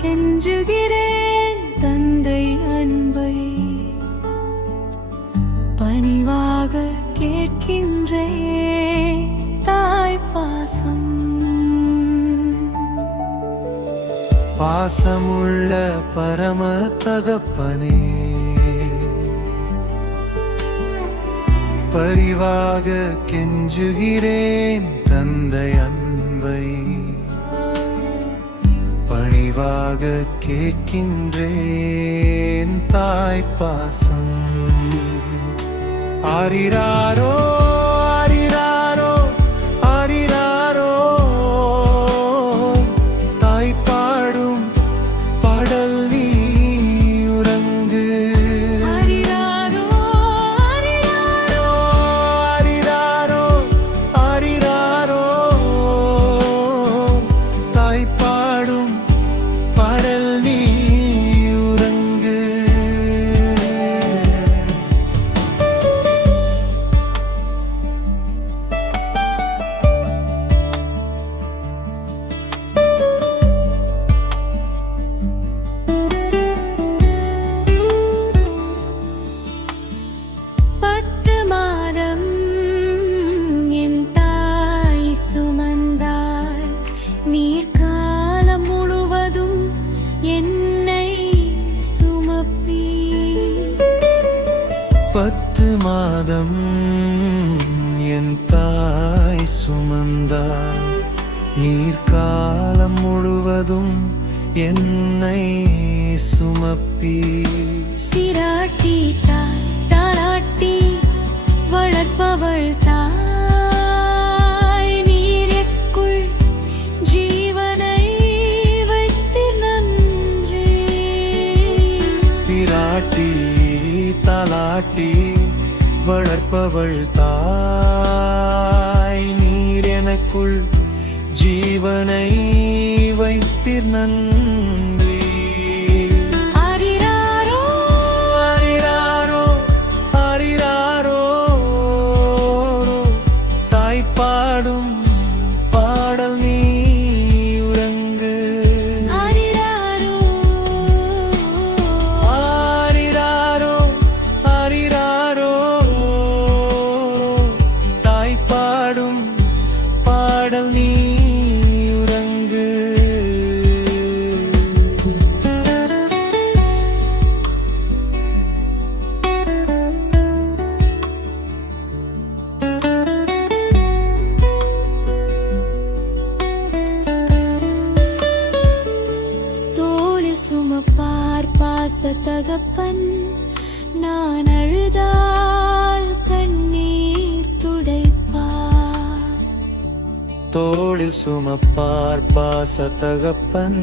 கெஞ்சுகிறேன் தந்தை அன்பை பணிவாக கேட்கின்றேன் தாய் பாசம். பாசமுள்ள பரம தகப்பனே, பரிவாக கெஞ்சுகிறேன் தந்தை அன்பை பணிவாக கேட்கின்றேன் தாய் பாசம். ஆரிராரோ ஆரிராரோ ஆரிராரோ தாய் பாடும் பாடல் நீ உறங்கு. ஆரிராரோ ஆரிராரோ ஆரிராரோ ஆரிராரோ தாய் பாடும் பாடல் நீ உறங்கு. பத்து மாதம் என் தாய் சுமந்தாள், நீர் காலம் முழுவதும் என்னை சுமப்பி. சிராட்டி தாராட்டி வளர்ப்பவள் தாய், நீருக்குள் ஜீவனை வைத்து நன்றே. சிராட்டி தாலாட்டி வளர்ப்பவள் தாய், நீர் எனக்குள் ஜீவனை வைத்தீர் நன்றி. ஆரிராரோ ஆரிராரோ ஆரிராரோ தாய் பாடும் பாடல் நீ உறங்கு. ஆரிராரோ ஆரிராரோ ஆரிராரோ தாய் பாடும் பாடல் நீ உறங்கு. தோளில் சுமப்பார் பாச தகப்பன், நான் அழுதால் கண்ணீர் துடைப்பார். தோளில் சுமப்பார் பாச தகப்பன்,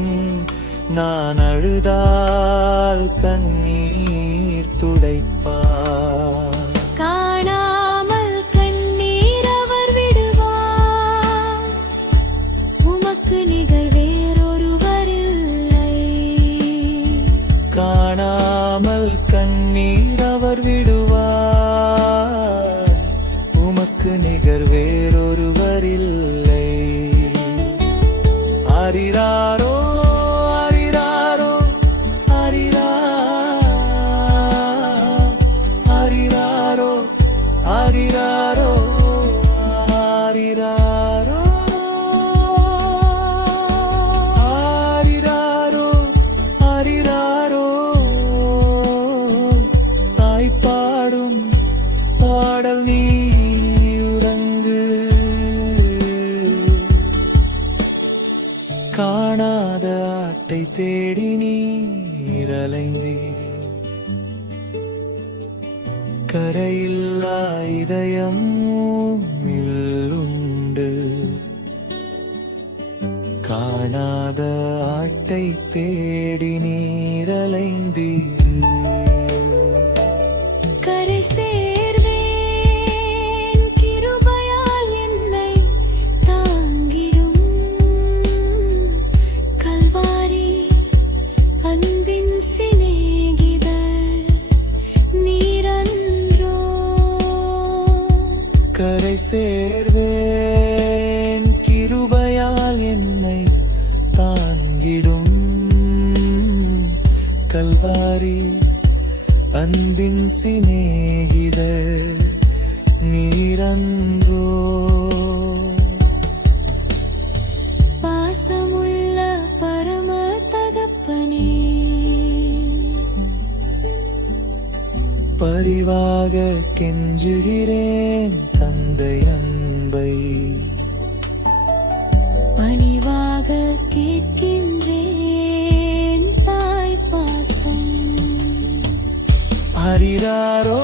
நான் அழுதால் கண்ணீர் துடைப்பார். காணாமல் கண்ணீர் அவர் விடுவார், உமக்கு நிகர் வேறொருவரில்லை. காணாமல் கண்ணீர் அவர் விடுவார், உமக்கு நிகர் வேறொருவரில்லை. ஆரிராரோ ஆரிராரோ ஆரிரா ஆரிராரோ ஆரிராரோ ஆரிராரோ ஆரிராரோ ஆரிராரோ தாய் பாடும் பாடல் நீ உறங்கு. காணாத ஆட்டை தேடி நீர் அலைந்தீர், கரையில்லா இதயம் உண்டு. காணாத ஆட்டை தேடி நீர் அலைந்தீர், கரை சேர்வேன் கிருபையால் என்னை தாங்கிடும். கல்வாரி அன்பின் சிநேகிதர் நீரன்றோ. கரை சேர்வேன் கிருபையால் என்னை தாங்கிடும். கல்வாரி அன்பின் சிநேகிதர் நீரன்றோ. பாசமுள்ள பரம தகப்பனே, பரிவாக கெஞ்சுகிறேன் தந்தை அன்பை, பணிவாக கேட்கின்றேன் தாய் பாசம். அறிறாரோ